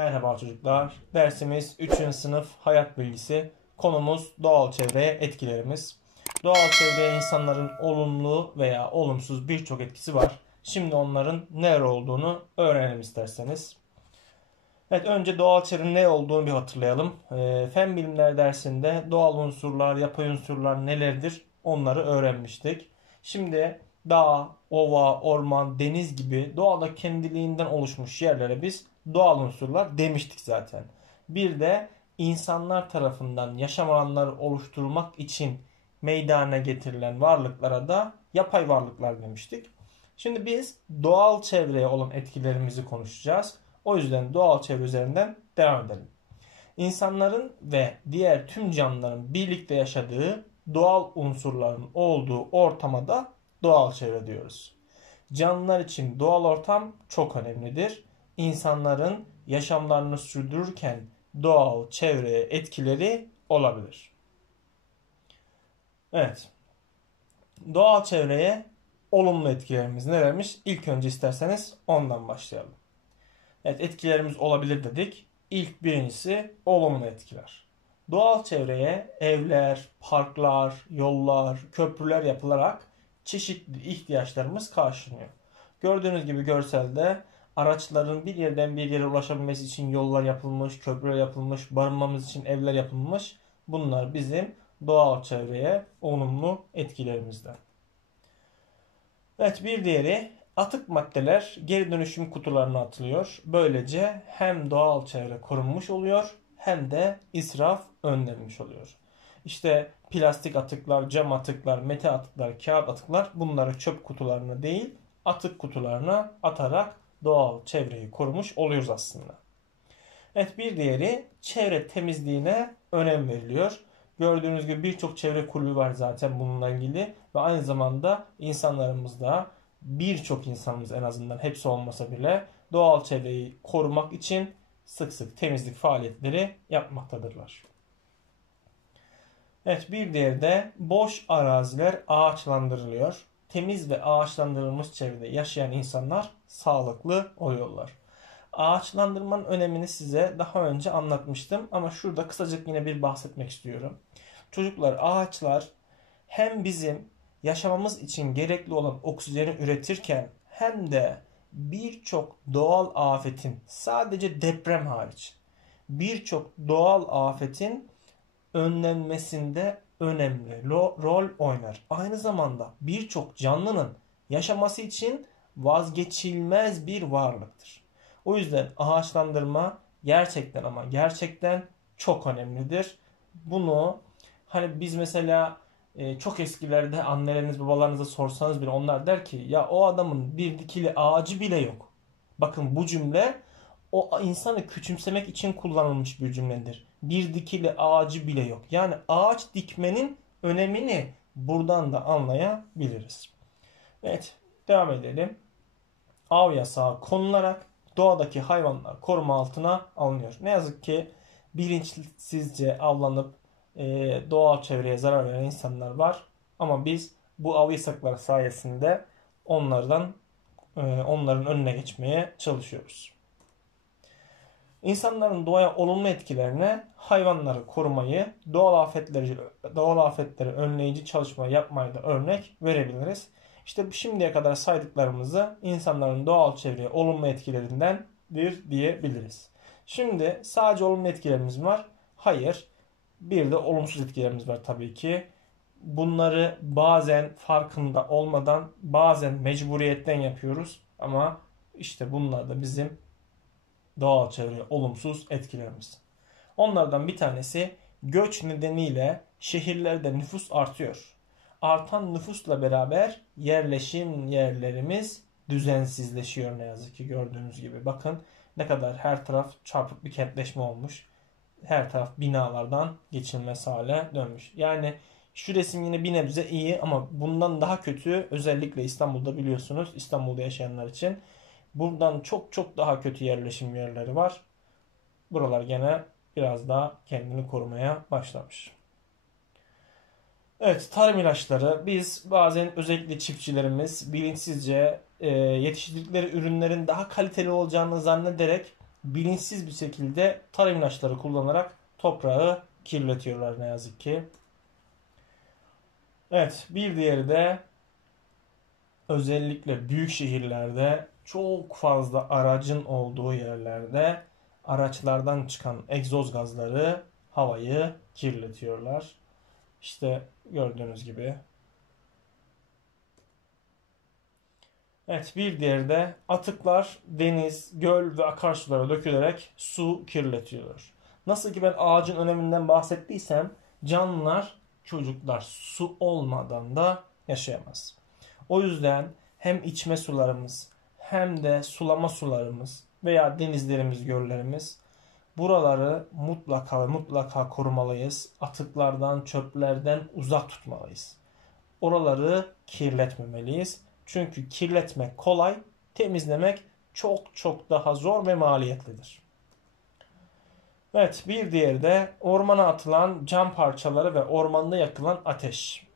Merhaba çocuklar. Dersimiz 3. sınıf hayat bilgisi. Konumuz doğal çevreye etkilerimiz. Doğal çevreye insanların olumlu veya olumsuz birçok etkisi var. Şimdi onların neler olduğunu öğrenelim isterseniz. Evet, önce doğal çevrenin ne olduğunu bir hatırlayalım. Fen bilimler dersinde doğal unsurlar, yapay unsurlar nelerdir onları öğrenmiştik. Şimdi dağ, ova, orman, deniz gibi doğada kendiliğinden oluşmuş yerlere biz doğal unsurlar demiştik zaten. Bir de insanlar tarafından yaşam alanları oluşturmak için meydana getirilen varlıklara da yapay varlıklar demiştik. Şimdi biz doğal çevreye olan etkilerimizi konuşacağız. O yüzden doğal çevre üzerinden devam edelim. İnsanların ve diğer tüm canlıların birlikte yaşadığı doğal unsurların olduğu ortama da doğal çevre diyoruz. Canlılar için doğal ortam çok önemlidir. İnsanların yaşamlarını sürdürürken doğal çevreye etkileri olabilir. Evet. Doğal çevreye olumlu etkilerimiz nelermiş? İlk önce isterseniz ondan başlayalım. Evet, etkilerimiz olabilir dedik. İlk birincisi olumlu etkiler. Doğal çevreye evler, parklar, yollar, köprüler yapılarak çeşitli ihtiyaçlarımız karşılanıyor. Gördüğünüz gibi görselde araçların bir yerden bir yere ulaşabilmesi için yollar yapılmış, köprüler yapılmış, barınmamız için evler yapılmış. Bunlar bizim doğal çevreye olumlu etkilerimizden. Evet, bir diğeri atık maddeler geri dönüşüm kutularına atılıyor. Böylece hem doğal çevre korunmuş oluyor hem de israf önlenmiş oluyor. İşte plastik atıklar, cam atıklar, metal atıklar, kağıt atıklar bunları çöp kutularına değil atık kutularına atarak doğal çevreyi korumuş oluyoruz aslında. Evet, bir diğeri çevre temizliğine önem veriliyor. Gördüğünüz gibi birçok çevre kulübü var zaten bununla ilgili ve aynı zamanda insanlarımız da birçok insanımız en azından hepsi olmasa bile doğal çevreyi korumak için sık sık temizlik faaliyetleri yapmaktadırlar. Evet, bir diğeri de boş araziler ağaçlandırılıyor. Temiz ve ağaçlandırılmış çevrede yaşayan insanlar sağlıklı oluyorlar. Ağaçlandırmanın önemini size daha önce anlatmıştım ama şurada kısacık yine bir bahsetmek istiyorum. Çocuklar, ağaçlar hem bizim yaşamamız için gerekli olan oksijeni üretirken hem de birçok doğal afetin, sadece deprem hariç, birçok doğal afetin önlenmesinde önemli rol oynar. Aynı zamanda birçok canlının yaşaması için vazgeçilmez bir varlıktır. O yüzden ağaçlandırma gerçekten ama gerçekten çok önemlidir. Bunu hani biz mesela çok eskilerde anneleriniz babalarınıza sorsanız bile onlar der ki ya o adamın bir dikili ağacı bile yok. Bakın, bu cümle o insanı küçümsemek için kullanılmış bir cümledir. Bir dikili ağacı bile yok. Yani ağaç dikmenin önemini buradan da anlayabiliriz. Evet, devam edelim. Av yasağı konularak doğadaki hayvanlar koruma altına alınıyor. Ne yazık ki bilinçsizce avlanıp doğal çevreye zarar veren insanlar var. Ama biz bu av yasakları sayesinde onların önüne geçmeye çalışıyoruz. İnsanların doğaya olumlu etkilerine hayvanları korumayı, doğal afetleri önleyici çalışma yapmayı da örnek verebiliriz. İşte şimdiye kadar saydıklarımızı insanların doğal çevreye olumlu etkilerindendir diyebiliriz. Şimdi sadece olumlu etkilerimiz var. Hayır. Bir de olumsuz etkilerimiz var tabii ki. Bunları bazen farkında olmadan, bazen mecburiyetten yapıyoruz. Ama işte bunlar da bizim doğal çevreye olumsuz etkilerimiz. Onlardan bir tanesi göç nedeniyle şehirlerde nüfus artıyor. Artan nüfusla beraber yerleşim yerlerimiz düzensizleşiyor ne yazık ki, gördüğünüz gibi. Bakın ne kadar her taraf çarpık bir kentleşme olmuş. Her taraf binalardan geçilmez hale dönmüş. Yani şu resim yine bir nebze iyi ama bundan daha kötü, özellikle İstanbul'da biliyorsunuz, İstanbul'da yaşayanlar için. Buradan çok çok daha kötü yerleşim yerleri var. Buralar gene biraz daha kendini korumaya başlamış. Evet, tarım ilaçları. Biz bazen özellikle çiftçilerimiz bilinçsizce yetiştirdikleri ürünlerin daha kaliteli olacağını zannederek bilinçsiz bir şekilde tarım ilaçları kullanarak toprağı kirletiyorlar ne yazık ki. Evet, bir diğeri de özellikle büyük şehirlerde çok fazla aracın olduğu yerlerde araçlardan çıkan egzoz gazları havayı kirletiyorlar. İşte gördüğünüz gibi. Evet, bir diğeri de atıklar deniz, göl ve akarsulara dökülerek su kirletiyorlar. Nasıl ki ben ağacın öneminden bahsettiysem canlılar, çocuklar su olmadan da yaşayamaz. O yüzden hem içme sularımız hem de sulama sularımız veya denizlerimiz, göllerimiz buraları mutlaka ve mutlaka korumalıyız. Atıklardan, çöplerden uzak tutmalıyız. Oraları kirletmemeliyiz. Çünkü kirletmek kolay, temizlemek çok çok daha zor ve maliyetlidir. Evet, bir diğeri de ormana atılan cam parçaları ve ormanda yakılan ateş.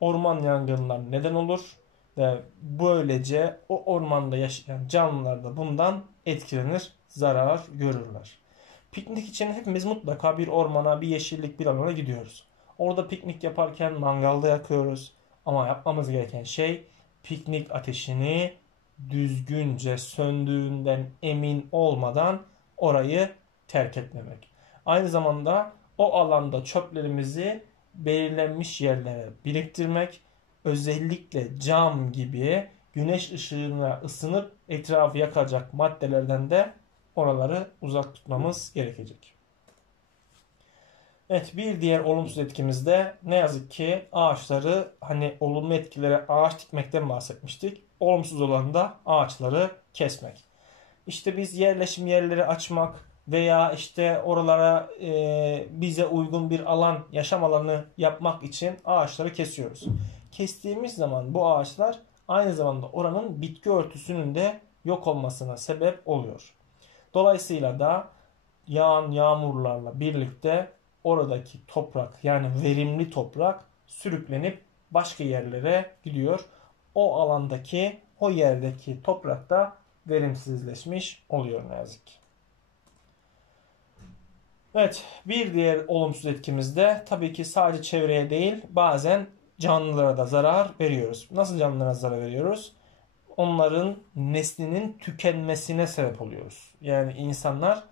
Orman yangınları neden olur ve böylece o ormanda yaşayan canlılar da bundan etkilenir, zarar görürler. Piknik için hepimiz mutlaka bir ormana, bir yeşillik, bir alana gidiyoruz. Orada piknik yaparken mangalda yakıyoruz. Ama yapmamız gereken şey piknik ateşini düzgünce söndüğünden emin olmadan orayı terk etmemek. Aynı zamanda o alanda çöplerimizi belirlenmiş yerlere biriktirmek, özellikle cam gibi güneş ışığına ısınıp etrafı yakacak maddelerden de oraları uzak tutmamız gerekecek. Evet, bir diğer olumsuz etkimiz de ne yazık ki ağaçları, hani olumlu etkilere ağaç dikmekten bahsetmiştik. Olumsuz olan da ağaçları kesmek. İşte biz yerleşim yerleri açmak veya işte oralara bize uygun bir alan, yaşam alanı yapmak için ağaçları kesiyoruz. Kestiğimiz zaman bu ağaçlar aynı zamanda oranın bitki örtüsünün de yok olmasına sebep oluyor. Dolayısıyla da yağan yağmurlarla birlikte oradaki toprak, yani verimli toprak sürüklenip başka yerlere gidiyor. O alandaki, o yerdeki toprak da verimsizleşmiş oluyor ne yazık ki. Evet, bir diğer olumsuz etkimiz de tabii ki sadece çevreye değil, bazen canlılara da zarar veriyoruz. Nasıl canlılara zarar veriyoruz? Onların neslinin tükenmesine sebep oluyoruz. Yani insanlar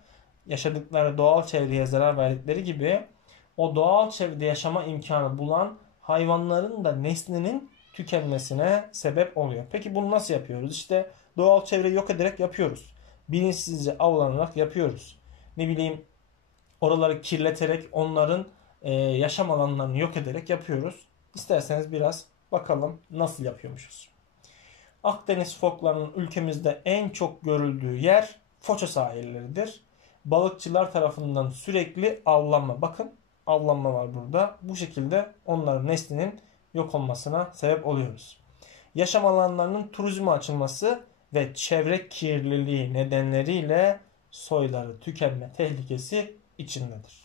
yaşadıkları doğal çevreye zarar verdikleri gibi o doğal çevrede yaşama imkanı bulan hayvanların da neslinin tükenmesine sebep oluyor. Peki bunu nasıl yapıyoruz? İşte doğal çevreyi yok ederek yapıyoruz. Bilinçsizce avlanarak yapıyoruz. Ne bileyim, oraları kirleterek onların yaşam alanlarını yok ederek yapıyoruz. İsterseniz biraz bakalım nasıl yapıyormuşuz. Akdeniz foklarının ülkemizde en çok görüldüğü yer Foça sahilleridir. Balıkçılar tarafından sürekli avlanma. Bakın, avlanma var burada. Bu şekilde onların neslinin yok olmasına sebep oluyoruz. Yaşam alanlarının turizme açılması ve çevre kirliliği nedenleriyle soyları tükenme tehlikesi içindedir.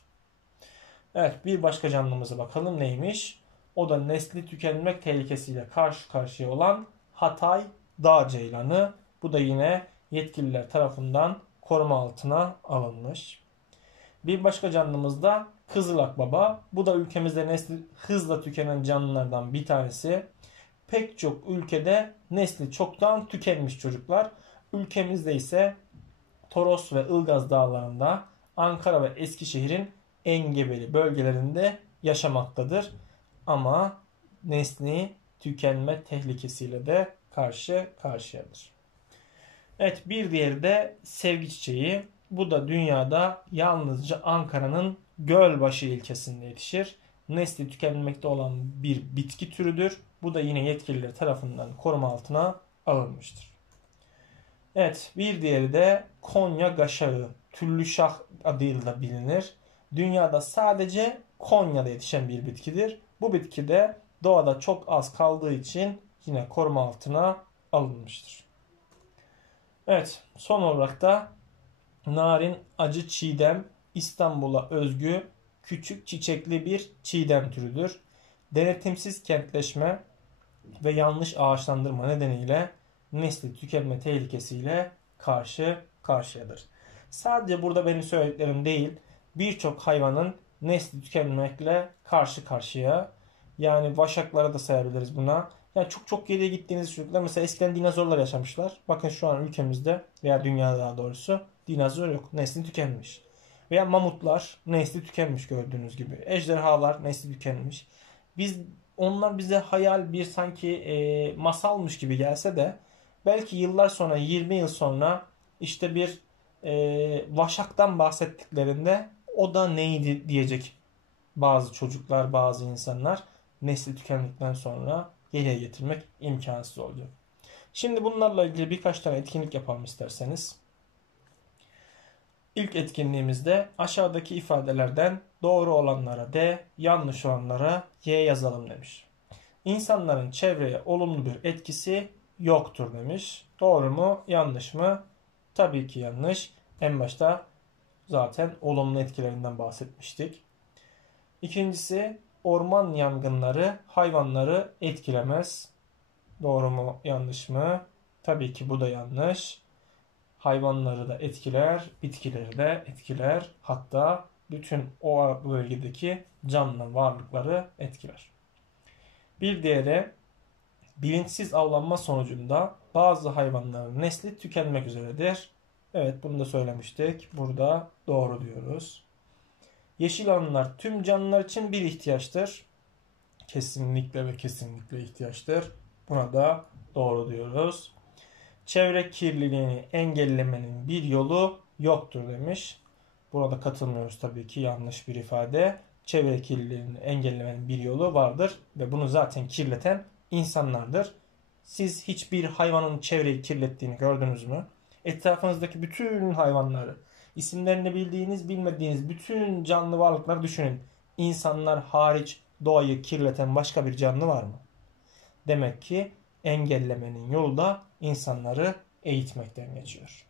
Evet, bir başka canlımıza bakalım neymiş? O da nesli tükenmek tehlikesiyle karşı karşıya olan Hatay dağ ceylanı. Bu da yine yetkililer tarafından koruma altına alınmış. Bir başka canlımız da Kızılakbaba. Bu da ülkemizde nesli hızla tükenen canlılardan bir tanesi. Pek çok ülkede nesli çoktan tükenmiş çocuklar. Ülkemizde ise Toros ve Ilgaz dağlarında, Ankara ve Eskişehir'in engebeli bölgelerinde yaşamaktadır. Ama nesli tükenme tehlikesiyle de karşı karşıyadır. Evet, bir diğeri de sevgi çiçeği. Bu da dünyada yalnızca Ankara'nın Gölbaşı ilçesinde yetişir. Nesli tükenmekte olan bir bitki türüdür. Bu da yine yetkililer tarafından koruma altına alınmıştır. Evet, bir diğeri de Konya gaşağı, tüllüşah adıyla bilinir. Dünyada sadece Konya'da yetişen bir bitkidir. Bu bitki de doğada çok az kaldığı için yine koruma altına alınmıştır. Evet, son olarak da narin acı çiğdem İstanbul'a özgü küçük çiçekli bir çiğdem türüdür. Denetimsiz kentleşme ve yanlış ağaçlandırma nedeniyle nesli tükenme tehlikesiyle karşı karşıyadır. Sadece burada benim söylediklerim değil, birçok hayvanın nesli tükenmekle karşı karşıya. Yani vaşakları da sayabiliriz buna. Yani çok çok geriye gittiğiniz çocuklar, mesela eskiden dinozorlar yaşamışlar. Bakın şu an ülkemizde veya dünyada daha doğrusu dinozor yok. Nesli tükenmiş. Veya mamutlar nesli tükenmiş gördüğünüz gibi. Ejderhalar nesli tükenmiş. Onlar bize hayal, bir sanki masalmış gibi gelse de belki yıllar sonra, 20 yıl sonra işte bir vaşaktan bahsettiklerinde o da neydi diyecek bazı çocuklar, bazı insanlar. Nesli tükendikten sonra geriye getirmek imkansız olacak. Şimdi bunlarla ilgili birkaç tane etkinlik yapalım isterseniz. İlk etkinliğimizde aşağıdaki ifadelerden doğru olanlara D, yanlış olanlara Y yazalım demiş. İnsanların çevreye olumlu bir etkisi yoktur demiş. Doğru mu, yanlış mı? Tabii ki yanlış. En başta zaten olumlu etkilerinden bahsetmiştik. İkincisi, orman yangınları hayvanları etkilemez. Doğru mu, yanlış mı? Tabii ki bu da yanlış. Hayvanları da etkiler, bitkileri de etkiler. Hatta bütün o bölgedeki canlı varlıkları etkiler. Bir diğeri, bilinçsiz avlanma sonucunda bazı hayvanların nesli tükenmek üzeredir. Evet, bunu da söylemiştik. Burada doğru diyoruz. Yeşil alanlar tüm canlılar için bir ihtiyaçtır. Kesinlikle ve kesinlikle ihtiyaçtır. Buna da doğru diyoruz. Çevre kirliliğini engellemenin bir yolu yoktur demiş. Burada katılmıyoruz tabii ki, yanlış bir ifade. Çevre kirliliğini engellemenin bir yolu vardır ve bunu zaten kirleten insanlardır. Siz hiçbir hayvanın çevreyi kirlettiğini gördünüz mü? Etrafınızdaki bütün hayvanları, isimlerini bildiğiniz, bilmediğiniz bütün canlı varlıkları düşünün. İnsanlar hariç doğayı kirleten başka bir canlı var mı? Demek ki engellemenin yolu da insanları eğitmekten geçiyor.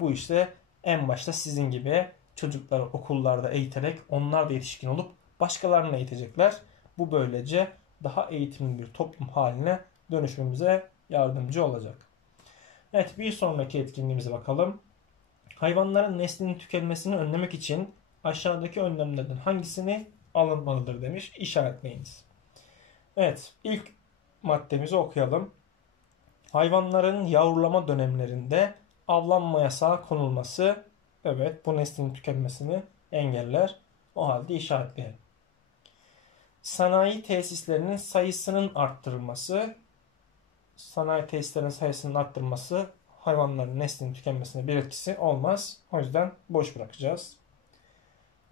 Bu işte en başta sizin gibi çocukları okullarda eğiterek onlar da yetişkin olup başkalarını eğitecekler. Bu böylece daha eğitimli bir toplum haline dönüşmemize yardımcı olacak. Evet, bir sonraki etkinliğimize bakalım. Hayvanların neslinin tükenmesini önlemek için aşağıdaki önlemlerden hangisini alınmalıdır demiş. İşaretleyiniz. Evet, ilk maddemizi okuyalım. Hayvanların yavrulama dönemlerinde avlanma yasağı konulması. Evet, bu neslin tükenmesini engeller. O halde işaretleyelim. Sanayi tesislerinin sayısının arttırılması. Sanayi tesislerinin sayısının arttırılması hayvanların neslinin tükenmesine bir etkisi olmaz. O yüzden boş bırakacağız.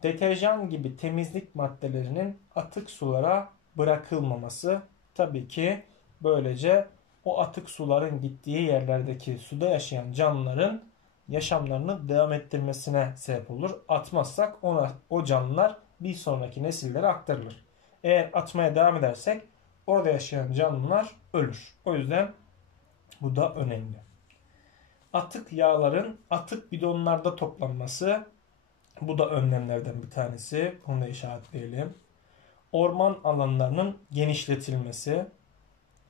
Deterjan gibi temizlik maddelerinin atık sulara bırakılmaması. Tabii ki böylece o atık suların gittiği yerlerdeki suda yaşayan canlıların yaşamlarını devam ettirmesine sebep olur. Atmazsak o canlılar bir sonraki nesillere aktarılır. Eğer atmaya devam edersek orada yaşayan canlılar ölür. O yüzden bu da önemli. Atık yağların atık bidonlarda toplanması. Bu da önlemlerden bir tanesi. Bunu da işaretleyelim. Orman alanlarının genişletilmesi.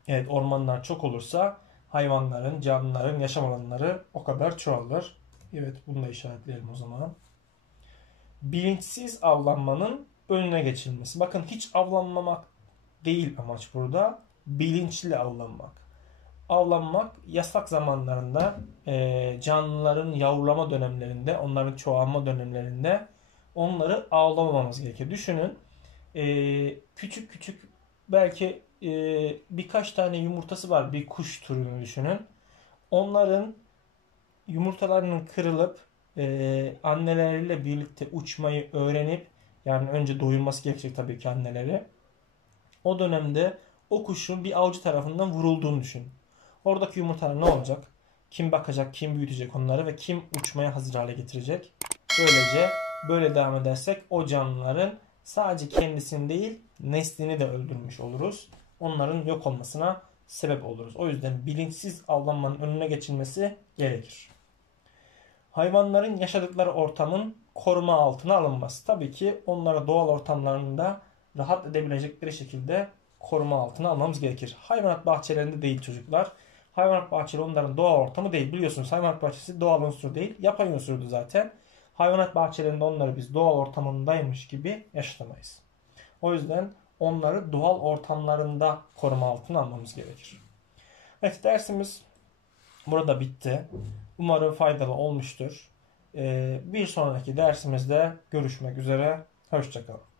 Evet, ormanlar çok olursa hayvanların, canlıların yaşam alanları o kadar çoğalır. Evet, bunu da işaretleyelim o zaman. Bilinçsiz avlanmanın önüne geçilmesi. Bakın, hiç avlanmamak değil amaç burada. Bilinçli avlanmak. Avlanmak yasak zamanlarında, canlıların yavrulama dönemlerinde, onların çoğalma dönemlerinde onları avlamamamız gerekiyor. Düşünün, küçük küçük belki birkaç tane yumurtası var bir kuş türünü düşünün. Onların yumurtalarının kırılıp anneleriyle birlikte uçmayı öğrenip, yani önce doyurması gerekecek tabii ki anneleri. O dönemde o kuşun bir avcı tarafından vurulduğunu düşün. Oradaki yumurtalar ne olacak? Kim bakacak, kim büyütecek onları ve kim uçmaya hazır hale getirecek? Böylece böyle devam edersek o canlıların sadece kendisini değil neslini de öldürmüş oluruz. Onların yok olmasına sebep oluruz. O yüzden bilinçsiz avlanmanın önüne geçilmesi gerekir. Hayvanların yaşadıkları ortamın koruma altına alınması. Tabii ki onları doğal ortamlarında rahat edebilecekleri şekilde koruma altına almamız gerekir. Hayvanat bahçelerinde değil çocuklar. Hayvanat bahçeleri onların doğal ortamı değil. Biliyorsunuz hayvanat bahçesi doğal unsur değil, yapay unsurdu zaten. Hayvanat bahçelerinde onları biz doğal ortamındaymış gibi yaşatamayız. O yüzden onları doğal ortamlarında koruma altına almamız gerekir. Evet, dersimiz burada bitti. Umarım faydalı olmuştur. Bir sonraki dersimizde görüşmek üzere. Hoşça kalın.